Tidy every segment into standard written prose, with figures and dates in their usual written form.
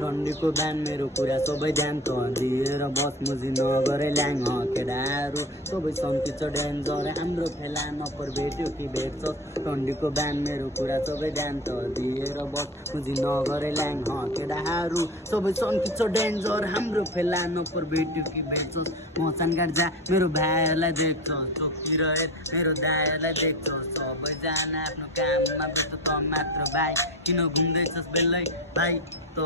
रन्डीको बिहान मेरो कुरा सबै ध्यान त दिएर बस मुजी नगरे ल्याङ केटाहरू सबै सन्किन्छ डेन्जर हाम्रो फेला नपर भेट्यो कि भेट्छ रन्डीको बिहान मेरो कुरा सबै ध्यान त दिएर बस मुजी नगरे ल्याङ केटाहरू सबै सन्किन्छ डेन्जर हाम्रो फेला नपर भेट्यो कि भेट्छ मचान गाड जा मेरो भाइहरूलाई देख्छ चोकतिर हेर मेरो दाइहरूलाई देख्छ सबैजना आफ्नो काममा व्यस्त त मात्र भाइ किन घुम्दैछस् बेलै भाइ त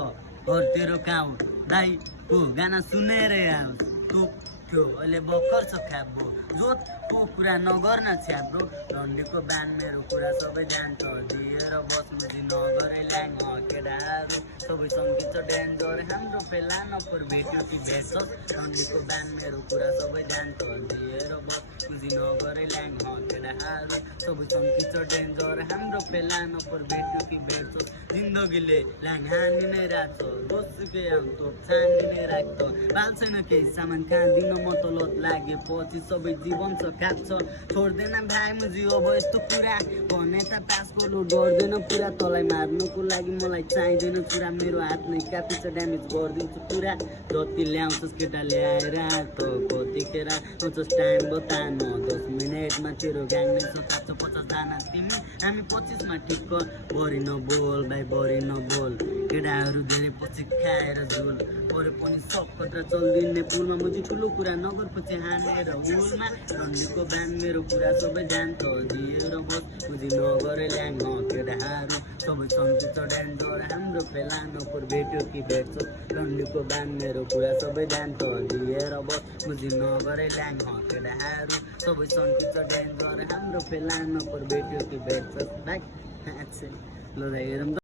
घरतिर कहाँ हो दाइको गाना सुनेर आओस् तँ थियो अहिले भर्खर छ ख्याब्रो जोतको कुरा नगर्न छ्याब्रो रन्डीको बिहान मेरो कुरा सबै जान्छ दिएर बस्मुजी नगरे ल्याङ केटाहरू सबै सन्किन्छ डेन्जर हाम्रो फेला नपर भेट्यो कि भेट्छ रन्डीको बिहान मेरो कुरा सबै जान्छ दिएर बस्मुजी नगरे ल्याङ केटाहरू सबै सन्किन्छ डेन्जर हाम्रो फेला नपर भेट्यो कि भेट्छ जिन्दगीले ल्याङ हानी नै राख्छ दोस्रोकै आउँछ छानी नै राख्छ बाल छैन केही सामान कहाँ दिन म त लत लागेपछि सबै जीवन छ काट्छ छोड्दैन भाइ मुजी अब यस्तो कुरा भने त पास गर्नु डर्दैन पुरा तँलाई मार्नुको लागि मलाई चाहिँदैन चुरा मेरो हात नै कापी छ ड्यामेज गरिदिन्छु पुरा जति ल्याउँछस् केटा ल्याएर त कतिखेर सोचस् टाइम बतान 10 मिनटमा तेरो ग्याङ नै छ 750जना तिमी हामी 25मा ठिक्क बढी नबोल भाइ बढी नबोल केटाहरू धेरै पछि खाएर झुल परे पनि सब खतरा चल्दिने पुलमा मुजी ठुलो कुरा नगर पछि हानेर हुलमा रन्डीको बिहान मेरो कुरा सबै ध्यान त दिएर बस मुजी नगरे ल्याङ केटाहरू सबै सन्किन्छ डेन्जर हाम्रो फेला नपर भेट्यो कि भेट्छ रन्डीको बिहान मेरो कुरा सबै ध्यान त दिएर बस मुजी नगरे ल्याङ केटाहरू सबै सन्किन्छ डेन्जर हाम्रो फेला नपर भेट्यो कि भेट्छ भाइ ल हेरौँ